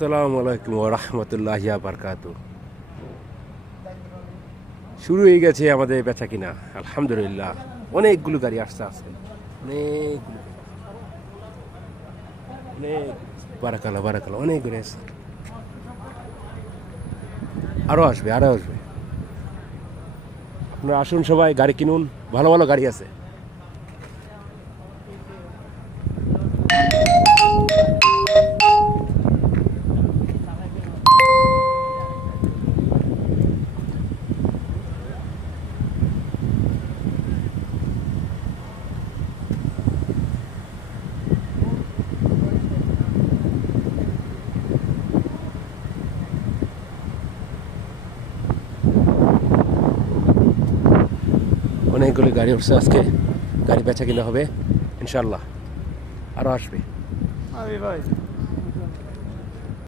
আসসালামু আলাইকুম ওয়া রাহমাতুল্লাহি ওয়া বারাকাতুহু। শুরু হয়ে গেছে আমাদের বেচা কিনা, আলহামদুলিল্লাহ। অনেকগুলো গাড়ি আসছে আজকে, অনেকগুলো, অনেক বারাকাল্লাহ বারাকাল্লাহ, অনেক গাড়ি আসছে। আরও আসবে, আরও আসবে। আপনারা আসুন, সবাই গাড়ি কিনুন, ভালো ভালো গাড়ি আছে। অনেকগুলো গাড়ি উঠছে আজকে, গাড়ি বেচা কিনা হবে ইনশাল্লাহ, আরও আসবে। ভাই